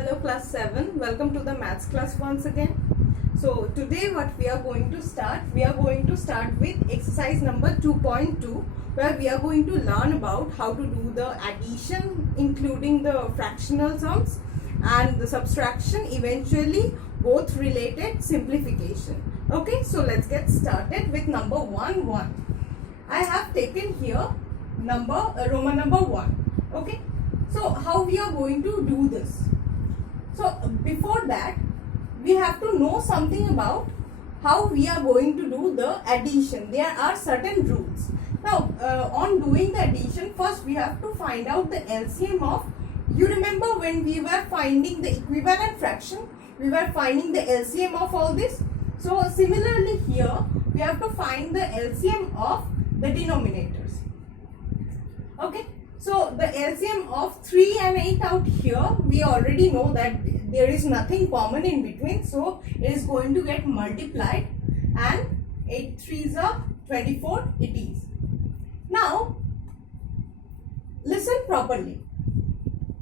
Hello class 7, welcome to the maths class once again. So today what we are going to start with exercise number 2.2, where we are going to learn about how to do the addition including the fractional sums and the subtraction, eventually both related simplification. Okay, so let's get started with number 1. I have taken here Roman number 1. Okay, so how we are going to do this? So before that, we have to know something about how we are going to do the addition. There are certain rules. Now, on doing the addition, first we have to find out the LCM of, you remember when we were finding the equivalent fraction, we were finding the LCM of all this. So similarly here, we have to find the LCM of the denominators. Okay. So the LCM of 3 and 8 out here, we already know that there is nothing common in between. So it is going to get multiplied, and 8 3s are 24 it is. Now listen properly.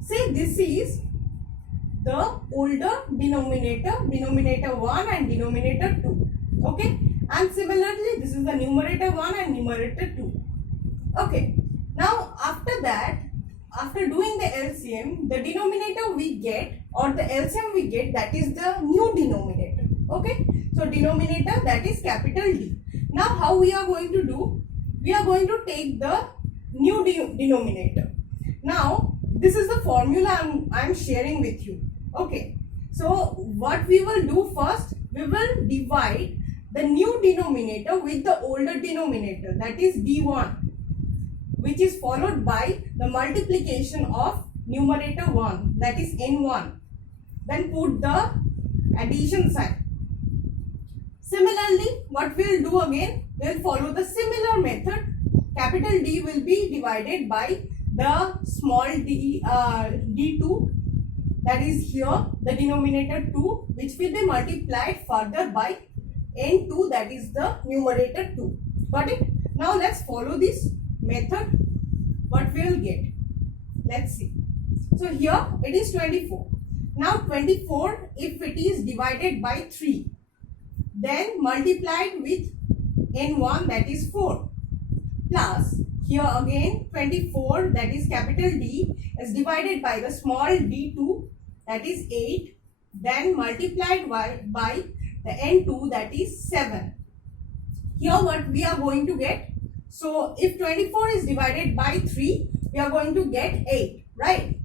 Say this is the older denominator, denominator 1 and denominator 2. Okay. And similarly this is the numerator 1 and numerator 2. Okay. Now after that, after doing the LCM, the denominator we get, or the LCM we get, that is the new denominator. Okay. So denominator, that is capital D. Now how we are going to do? We are going to take the new denominator. Now this is the formula I am sharing with you. Okay. So what we will do first, we will divide the new denominator with the older denominator, that is D1, which is followed by the multiplication of numerator 1, that is N1. Then put the addition sign. Similarly, what we will do again, we will follow the similar method. Capital D will be divided by the small d, D2, that is here the denominator 2, which will be multiplied further by N2, that is the numerator 2. Got it? Now let's follow this method. What we will get? Let's see. So here it is 24. Now 24, if it is divided by 3, then multiplied with N1, that is 4, plus here again 24, that is capital D, is divided by the small d2, that is 8, then multiplied by the N2, that is 7. Here what we are going to get? So if 24 is divided by 3, we are going to get 8, right?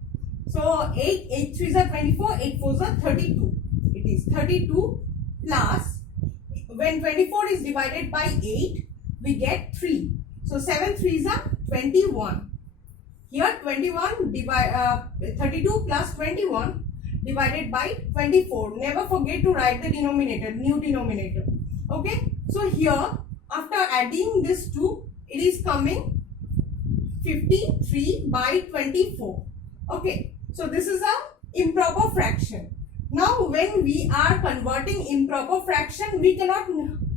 So 8 3s are 24, 8 4s are 32. It is 32 plus, when 24 is divided by 8, we get 3. So 7 3s are 21. Here 32 plus 21 divided by 24. Never forget to write the denominator, new denominator. Okay. So here, after adding this 2, it is coming 53 by 24. Okay. So this is a improper fraction. Now when we are converting improper fraction, we cannot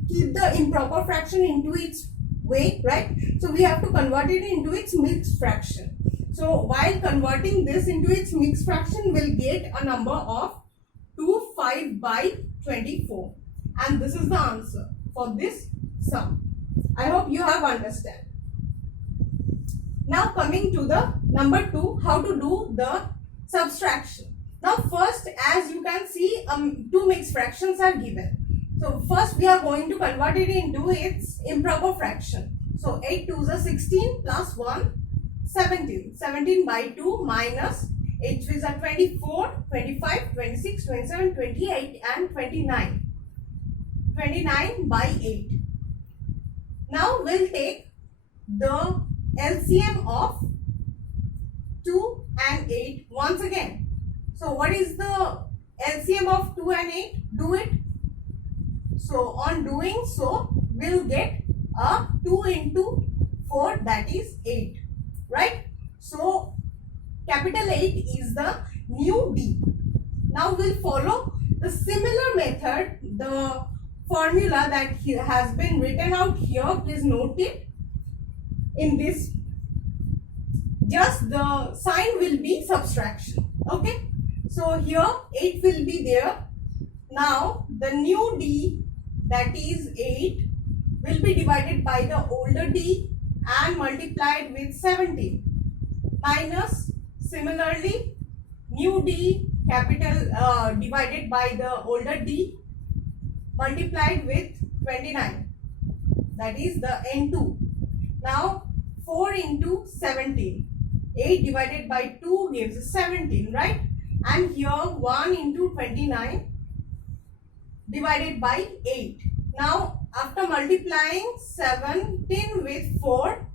keep the improper fraction into its way, right? So we have to convert it into its mixed fraction. So while converting this into its mixed fraction, we'll get a number of 25 by 24. And this is the answer for this sum. I hope you have understand. Now coming to the number 2, how to do the subtraction. Now first, as you can see, two mixed fractions are given. So first we are going to convert it into its improper fraction. So 8 2s are 16 plus 1, 17. 17 by 2 minus 8 3s are 24, 25, 26, 27, 28 and 29. 29 by 8. Now we'll take the LCM of 2 and 8 once again. So what is the LCM of 2 and 8? Do it. So on doing so, we'll get a 2 into 4, that is 8. Right? So capital 8 is the new D. Now we'll follow the similar method, the formula that has been written out here. Please note it in this. Just the sign will be subtraction. Okay. So here 8 will be there. Now the new D, that is 8, will be divided by the older D and multiplied with 17, minus similarly new D capital divided by the older D multiplied with 29, that is the N2. Now 4 into 17, 8 divided by 2 gives 17, right? And here 1 into 29 divided by 8. Now after multiplying 17 with 4,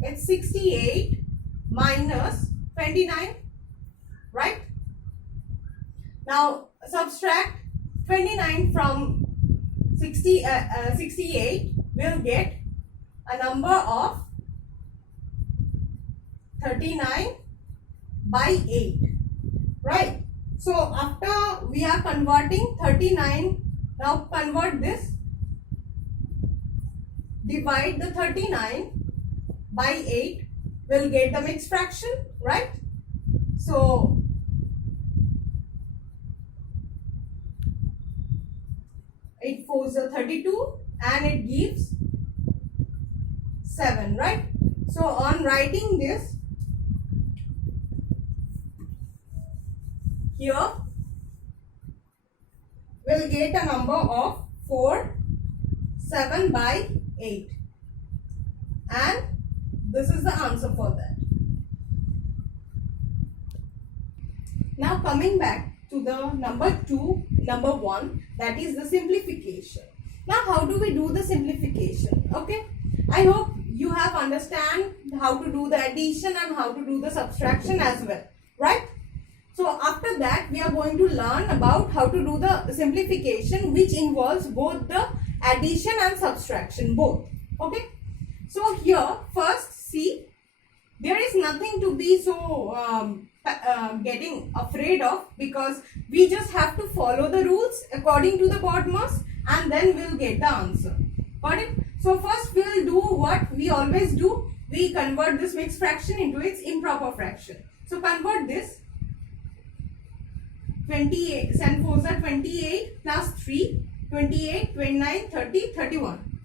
it's 68 minus 29, right? Now subtract 29 from 68, we'll get a number of 39 by 8, right? So after we are converting 39, now convert this, divide the 39 by 8, we'll get the mixed fraction, right? So 8 4s are 32 and it gives 7, right? So on writing this, here we'll get a number of 4 7 by 8, and this is the answer for that. Now coming back to the number 1, that is the simplification. Now how do we do the simplification? Okay, I hope you have understand how to do the addition and how to do the subtraction as well, right? So after that we are going to learn about how to do the simplification, which involves both the addition and subtraction both. Okay, so here first see, there is nothing to be so getting afraid of, because we just have to follow the rules according to the BODMAS and then we'll get the answer. Got it? So first we will do what we always do, we convert this mixed fraction into its improper fraction. So convert this 28, 7 4s are 28 plus 3, 28, 29, 30, 31.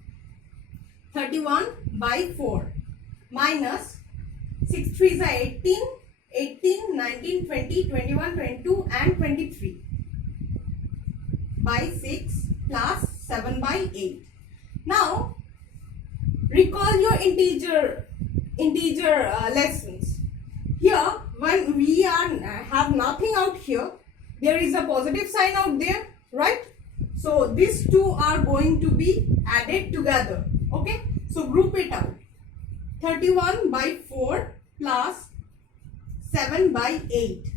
31 by 4 minus 6 3s are 18, 18, 19, 20, 21, 22 and 23 by 6 plus 7 by 8. Now recall your integer lessons. Here when we have nothing out here, there is a positive sign out there, right? So these two are going to be added together. Okay, so group it out. 31 by 4 plus 7 by 8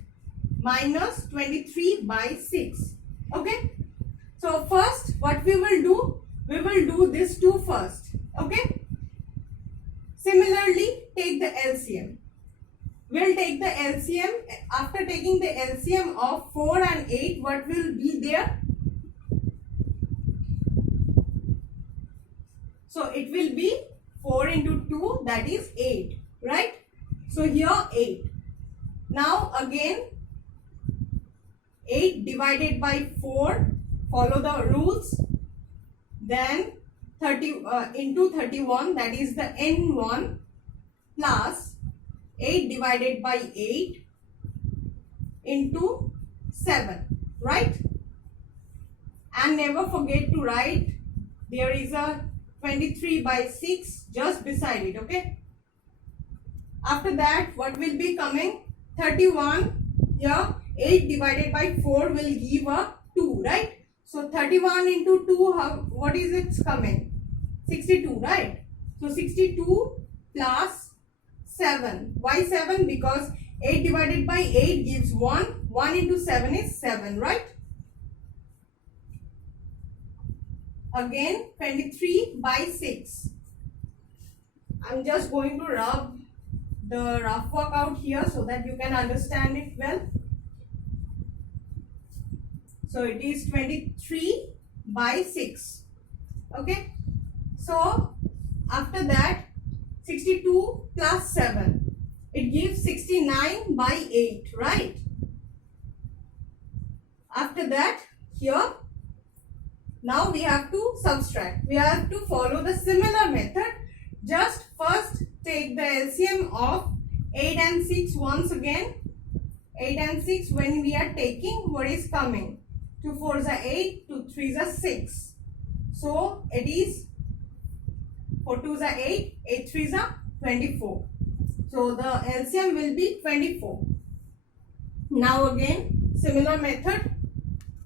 minus 23 by 6. Okay, so first what we will do this 2 first. Okay, similarly take the LCM. We'll take the LCM. After taking the LCM of 4 and 8, what will be there? So it will be 4 into 2, that is 8, right? So here 8. Now again 8 divided by 4, follow the rules. Then 30 into 31, that is the N1, plus 8 divided by 8 into 7, right? And never forget to write, there is a 23 by 6 just beside it. Okay, after that what will be coming? 31, here 8 divided by 4 will give a 2, right? So 31 into 2, what is it coming? 62, right? So 62 plus 7. Why 7? Because 8 divided by 8 gives 1. 1 into 7 is 7, right? Again 23 by 6. I'm just going to rub the rough work out here so that you can understand it well. So it is 23 by 6. Okay. So after that 62 plus 7. It gives 69 by 8, right? After that, here, now we have to subtract. We have to follow the similar method. Just first take the LCM of 8 and 6 once again. 8 and 6, when we are taking, what is coming? 2 4s are 8, 2 3s are 6. So it is 4 2s are 8, 8 3s are 24. So the LCM will be 24. Now again, similar method.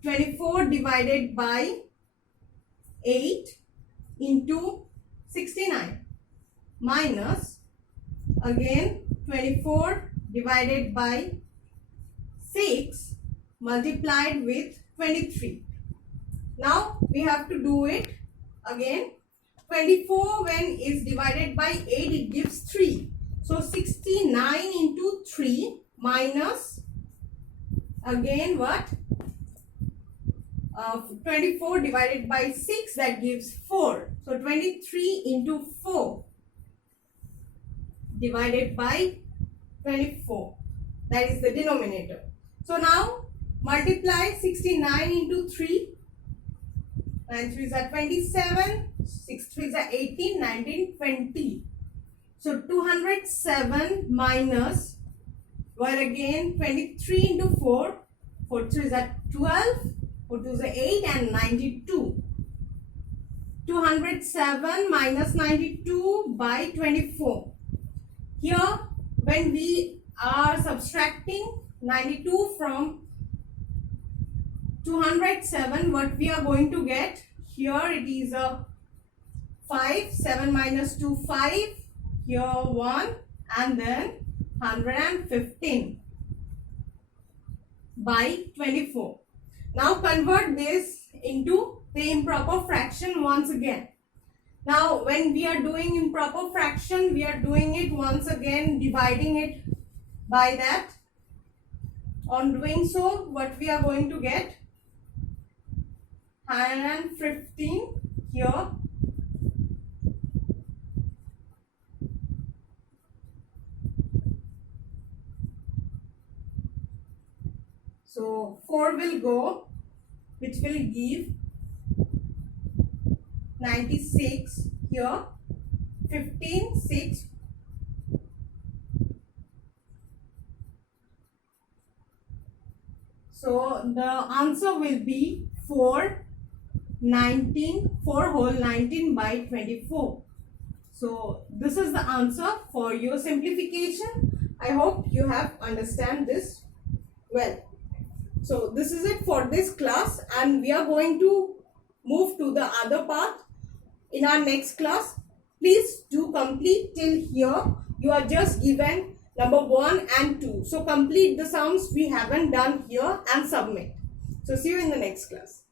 24 divided by 8 into 69 minus again 24 divided by 6 multiplied with 23. Now we have to do it again. 24 when is divided by 8, it gives 3. So 69 into 3 minus again what? 24 divided by 6, that gives 4. So 23 into 4 divided by 24, that is the denominator. So now multiply 69 into 3. 9 3s are 27, 6 3s are 18, 19, 20. So 207 minus, well again 23 into 4, 4 3s are 12, 4 2s are 8 and 92. 207 minus 92 by 24. Here when we are subtracting 92 from 207, what we are going to get? Here it is a 5, 7 minus 2, 5. Here 1 and then 115 by 24. Now convert this into the improper fraction once again. Now when we are doing improper fraction, we are doing it once again, dividing it by that. On doing so, what we are going to get? 115 here. So 4 will go, which will give 96 here. 15, 6. So the answer will be 4 whole 19 by 24. So this is the answer for your simplification. I hope you have understand this well. So this is it for this class, and we are going to move to the other part in our next class. Please do complete till here. You are just given number 1 and 2. So complete the sums we haven't done here and submit. So see you in the next class.